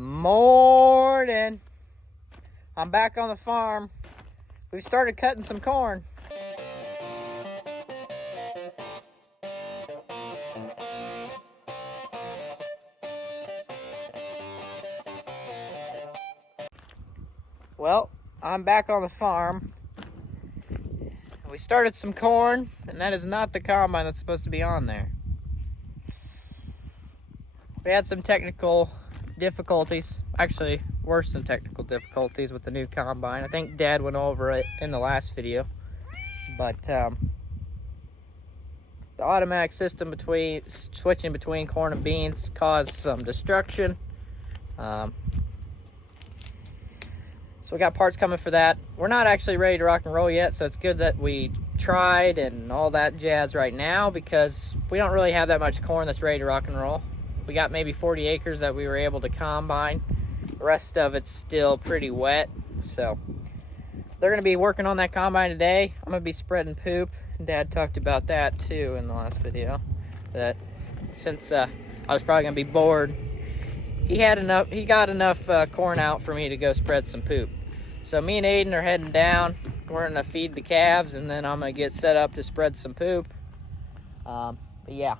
Morning. I'm back on the farm. We started cutting some corn. Well, I'm back on the farm. We started some corn, and that is not the combine that's supposed to be on there. We had some technical difficulties, actually worse than technical difficulties with the new combine. I think Dad went over it in the last video, but the automatic system switching between corn and beans caused some destruction. So we got parts coming for that. We're not actually ready to rock and roll yet, so it's good that we tried and all that jazz right now, because we don't really have that much corn that's ready to rock and roll. We got maybe 40 acres that we were able to combine. The rest of it's still pretty wet. So they're gonna be working on that combine today. I'm gonna be spreading poop. Dad talked about that too in the last video. That since I was probably gonna be bored, he got enough corn out for me to go spread some poop. So me and Aden are heading down. We're gonna feed the calves, and then I'm gonna get set up to spread some poop. But yeah.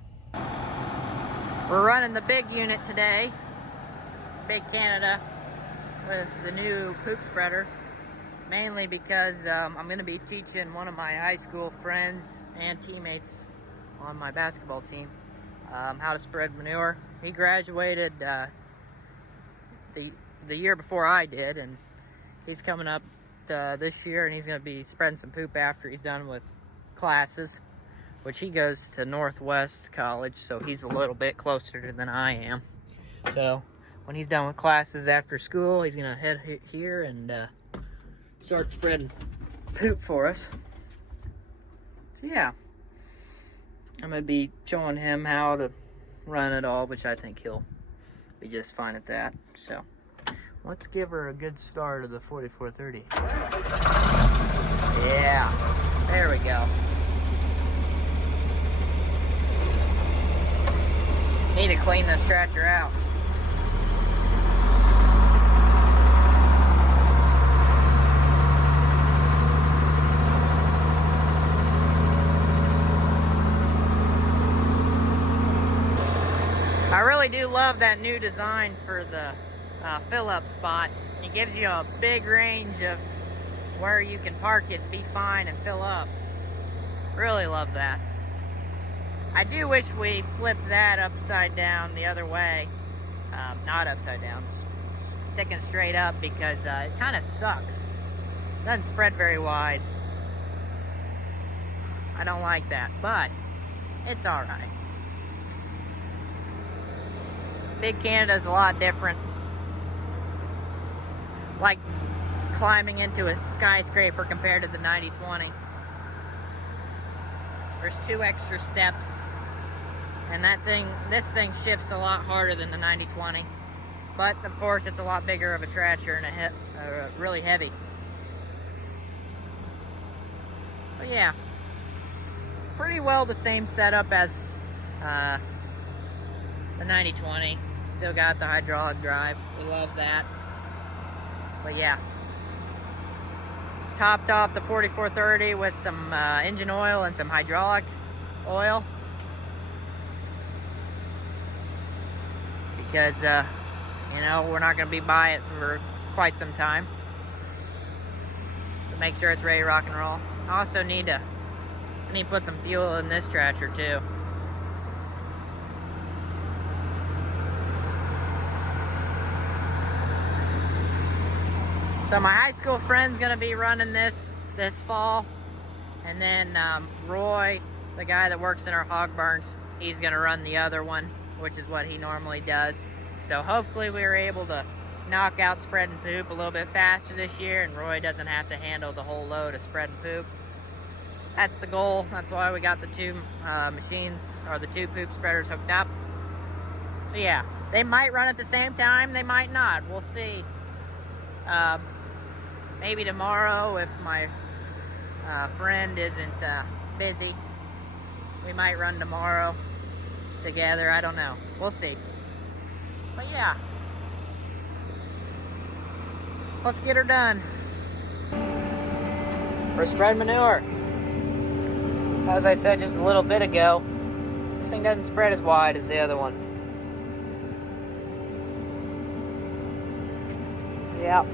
We're running the big unit today, Big Canada, with the new poop spreader, mainly because I'm going to be teaching one of my high school friends and teammates on my basketball team how to spread manure. He graduated the year before I did, and he's coming up this year, and he's going to be spreading some poop after he's done with classes, which he goes to Northwest College, so he's a little bit closer than I am. So when he's done with classes after school, he's gonna head here and start spreading poop for us. So yeah, I'm gonna be showing him how to run it all, which I think he'll be just fine at that. So let's give her a good start of the 4430. Yeah, there we go. Need to clean this tractor out. I really do love that new design for the fill-up spot. It gives you a big range of where you can park it, be fine, and fill up. Really love that. I do wish we flipped that upside down the other way. Not upside down, sticking straight up, because it kind of sucks. Doesn't spread very wide. I don't like that, but it's alright. Big Canada's a lot different. It's like climbing into a skyscraper compared to the 90-20. There's 2 extra steps, and this thing shifts a lot harder than the 90-20. But of course, it's a lot bigger of a tractor and really heavy. But yeah, pretty well the same setup as the 90-20. Still got the hydraulic drive. We love that. But yeah. Topped off the 4430 with some engine oil and some hydraulic oil, because you know, we're not going to be by it for quite some time, so make sure it's ready to rock and roll. I also need to put some fuel in this tractor too. So my high school friend's gonna be running this fall, and then Roy, the guy that works in our hog barns, he's gonna run the other one, which is what he normally does. So hopefully we were able to knock out spreading poop a little bit faster this year, and Roy doesn't have to handle the whole load of spreading poop. That's the goal. That's why we got the 2 machines, or the 2 poop spreaders hooked up. So yeah, they might run at the same time, they might not. We'll see. Maybe tomorrow, if my friend isn't busy, we might run tomorrow together. I don't know. We'll see. But yeah, let's get her done. We're spreading manure. As I said just a little bit ago, this thing doesn't spread as wide as the other one. Yep.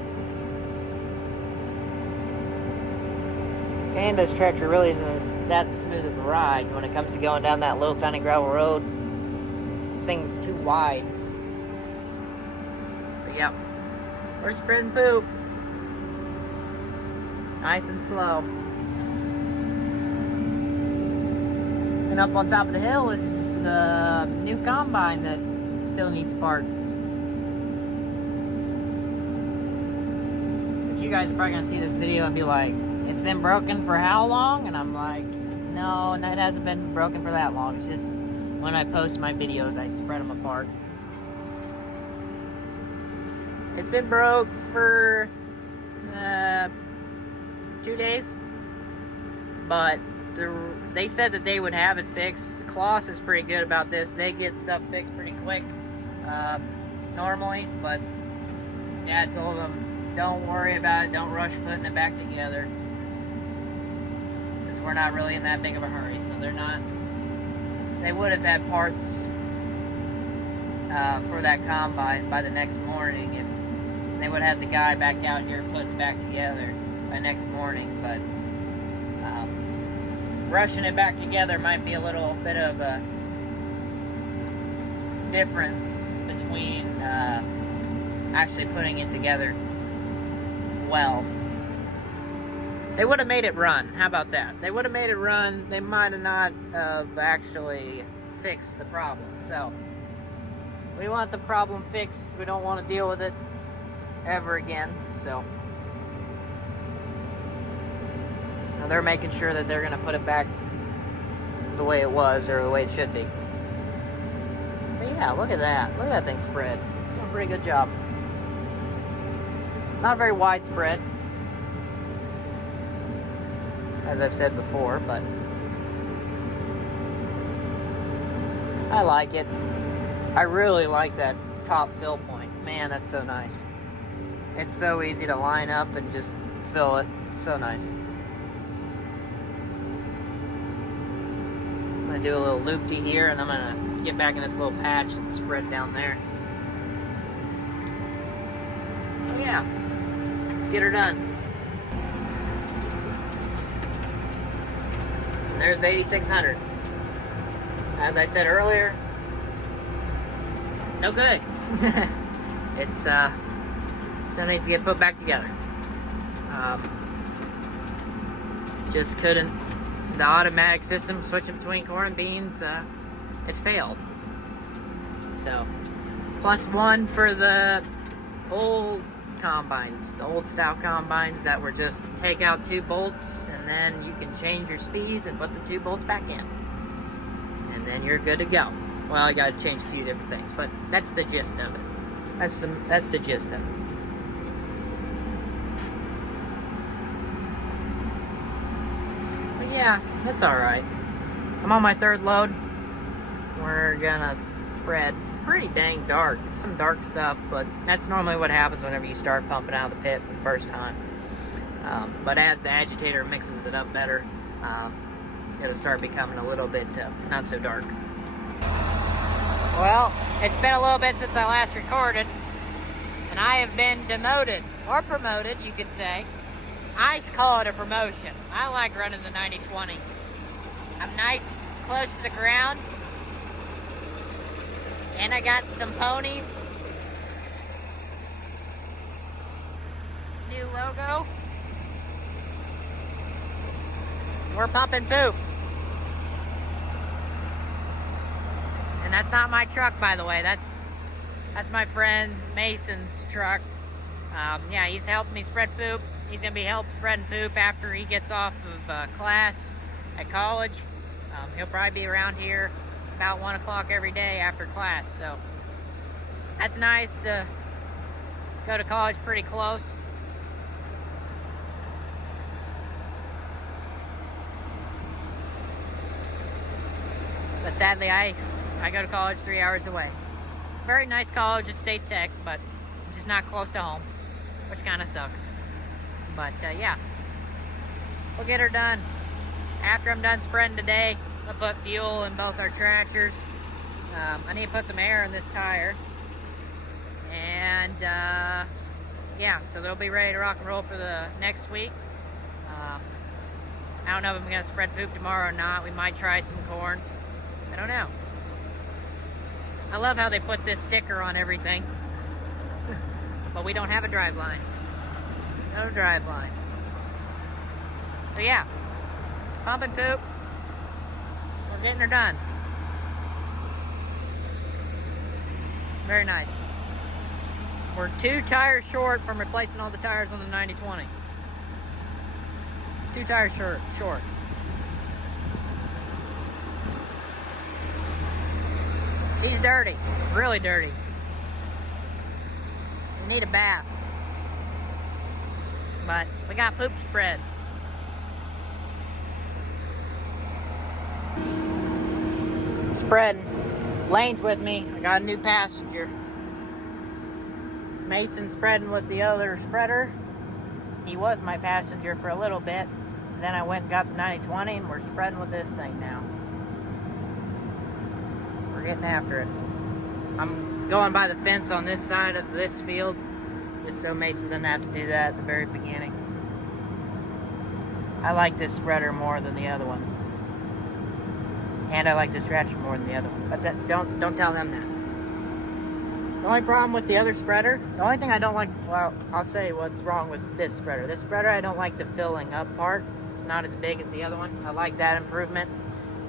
And this tractor really isn't that smooth of a ride when it comes to going down that little tiny gravel road. This thing's too wide. But yep, we're spreading poop. Nice and slow. And up on top of the hill is the new combine that still needs parts. But you guys are probably gonna see this video and be like, it's been broken for how long? And I'm like, no, it hasn't been broken for that long. It's just when I post my videos, I spread them apart. It's been broke for 2 days, but they said that they would have it fixed. Kloss is pretty good about this. They get stuff fixed pretty quick, normally, but Dad told them, don't worry about it, don't rush putting it back together. We're not really in that big of a hurry, so they would have had parts for that combine by the next morning if they would have had the guy back out here putting it back together by next morning, but rushing it back together might be a little bit of a difference between actually putting it together well. They would have made it run. How about that? They would have made it run. They might have not actually fixed the problem. So, we want the problem fixed. We don't want to deal with it ever again. So, now they're making sure that they're going to put it back the way it was, or the way it should be. But yeah, look at that. Look at that thing spread. It's doing a pretty good job. Not very widespread, as I've said before, but I like it. I really like that top fill point. Man, that's so nice. It's so easy to line up and just fill it. It's so nice. I'm gonna do a little loop-de here, and I'm gonna get back in this little patch and spread down there. Oh yeah, let's get her done. There's the 8600. As I said earlier, no good. It still needs to get put back together. Just couldn't. The automatic system switching between corn and beans, it failed. So, +1 for the old combines, the old style combines that were just take out 2 bolts and then you can change your speeds and put the 2 bolts back in, and then you're good to go. Well, you got to change a few different things, but that's the gist of it. That's the gist of it. But yeah, that's all right. I'm on my 3rd load. We're gonna spread. Pretty dang dark. It's some dark stuff, but that's normally what happens whenever you start pumping out of the pit for the first time. But as the agitator mixes it up better, it'll start becoming a little bit not so dark. Well, it's been a little bit since I last recorded, and I have been demoted, or promoted, you could say. I call it a promotion. I like running the 90/20. I'm nice, close to the ground. And I got some ponies. New logo. We're pumping poop. And that's not my truck, by the way. That's my friend Mason's truck. Yeah, he's helping me spread poop. He's gonna be help spreading poop after he gets off of class at college. He'll probably be around here about 1 o'clock every day after class, so that's nice to go to college pretty close. But sadly, I go to college 3 hours away. Very nice college at State Tech, but just not close to home. which kind of sucks. But yeah, we'll get her done. After I'm done spreading today, I'll put fuel in both our tractors. I need to put some air in this tire. And yeah, so they'll be ready to rock and roll for the next week. I don't know if I'm going to spread poop tomorrow or not. We might try some corn. I don't know. I love how they put this sticker on everything. But we don't have a drive line. No drive line. So yeah, pumping poop. We're getting her done. Very nice. We're 2 tires short from replacing all the tires on the 90/20. 2 tires short. She's dirty, really dirty. We need a bath. But we got poop spread. Spreading. Lane's with me. I got a new passenger. Mason spreading with the other spreader. He was my passenger for a little bit. Then I went and got the 90/20 and we're spreading with this thing now. We're getting after it. I'm going by the fence on this side of this field just so Mason doesn't have to do that at the very beginning. I like this spreader more than the other one. And I like this tractor more than the other one. But don't tell them that. The only problem with the other spreader, the only thing I don't like, well, I'll say what's wrong with this spreader. This spreader, I don't like the filling up part. It's not as big as the other one. I like that improvement.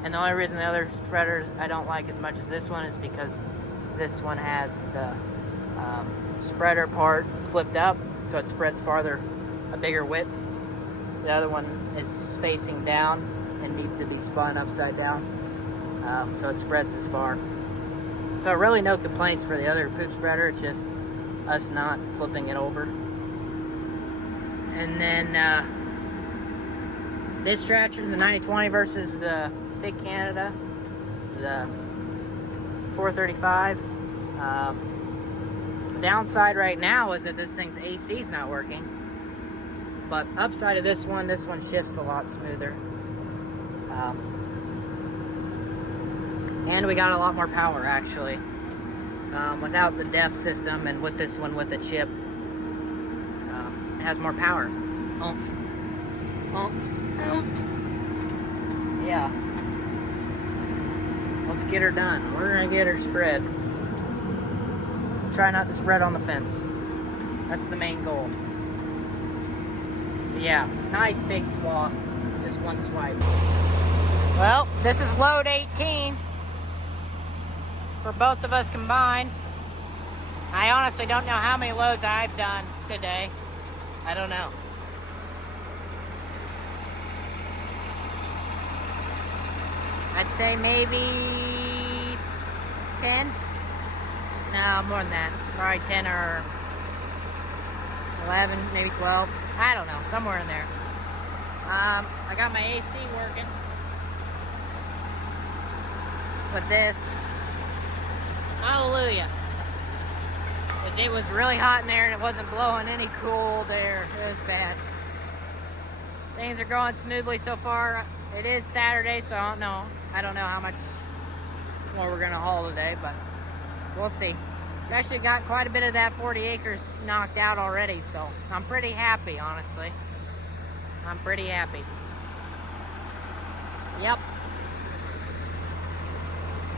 And the only reason the other spreaders I don't like as much as this one is because this one has the spreader part flipped up, so it spreads farther, a bigger width. The other one is facing down and needs to be spun upside down, so it spreads as far. So really no complaints for the other poop spreader, it's just us not flipping it over. And then this tractor, the 90/20 versus the Big Canada, the 435. Downside right now is that this thing's AC is not working. But upside of this one shifts a lot smoother. And we got a lot more power actually. Without the DEF system and with this one with the chip, it has more power. Oomph. Oomph. Oomph. Yeah. Let's get her done. We're gonna get her spread. Try not to spread on the fence. That's the main goal. But yeah, nice big swath. Just one swipe. Well, this is load 18 for both of us combined. I honestly don't know how many loads I've done today. I don't know. I'd say maybe 10. No, more than that. Probably 10 or 11, maybe 12. I don't know, somewhere in there. I got my AC working with this. Hallelujah. Because it was really hot in there and it wasn't blowing any cold air. It was bad. Things are going smoothly so far. It is Saturday, so I don't know how much more we're gonna haul today, but we'll see. We actually got quite a bit of that 40 acres knocked out already, so I'm pretty happy, honestly. I'm pretty happy. Yep.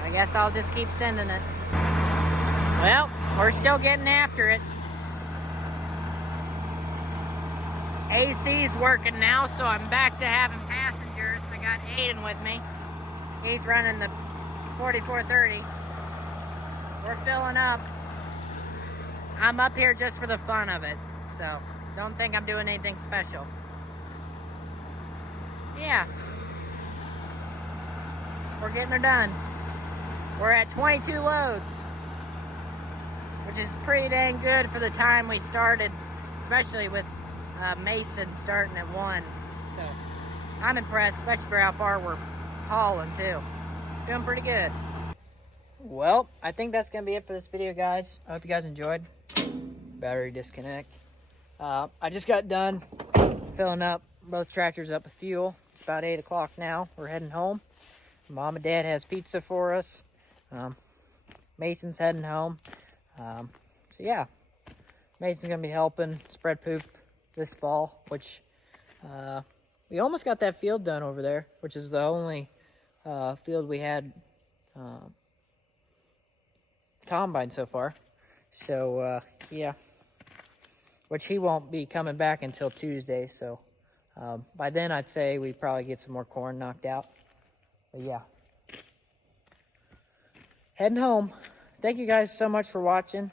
I guess I'll just keep sending it. Well, we're still getting after it. AC's working now, so I'm back to having passengers. I got Aden with me. He's running the 4430. We're filling up. I'm up here just for the fun of it, so don't think I'm doing anything special. Yeah. We're getting her done. We're at 22 loads, which is pretty dang good for the time we started, especially with Mason starting at 1. So I'm impressed, especially for how far we're hauling too. Doing pretty good. Well, I think that's gonna be it for this video, guys. I hope you guys enjoyed. Battery disconnect. I just got done filling up both tractors up with fuel. It's about 8 o'clock now. We're heading home. Mom and Dad has pizza for us. Mason's heading home. So yeah, Mason's gonna be helping spread poop this fall, which we almost got that field done over there, which is the only field we had combine so far. So yeah, which he won't be coming back until Tuesday. So by then I'd say we probably get some more corn knocked out. But yeah, heading home. Thank you guys so much for watching.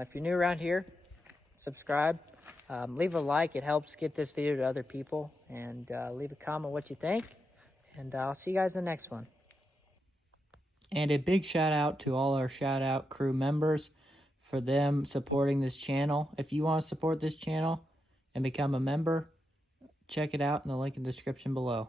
If you're new around here, subscribe. Leave a like. It helps get this video to other people. And leave a comment what you think. And I'll see you guys in the next one. And a big shout out to all our shout out crew members for them supporting this channel. If you want to support this channel and become a member, check it out in the link in the description below.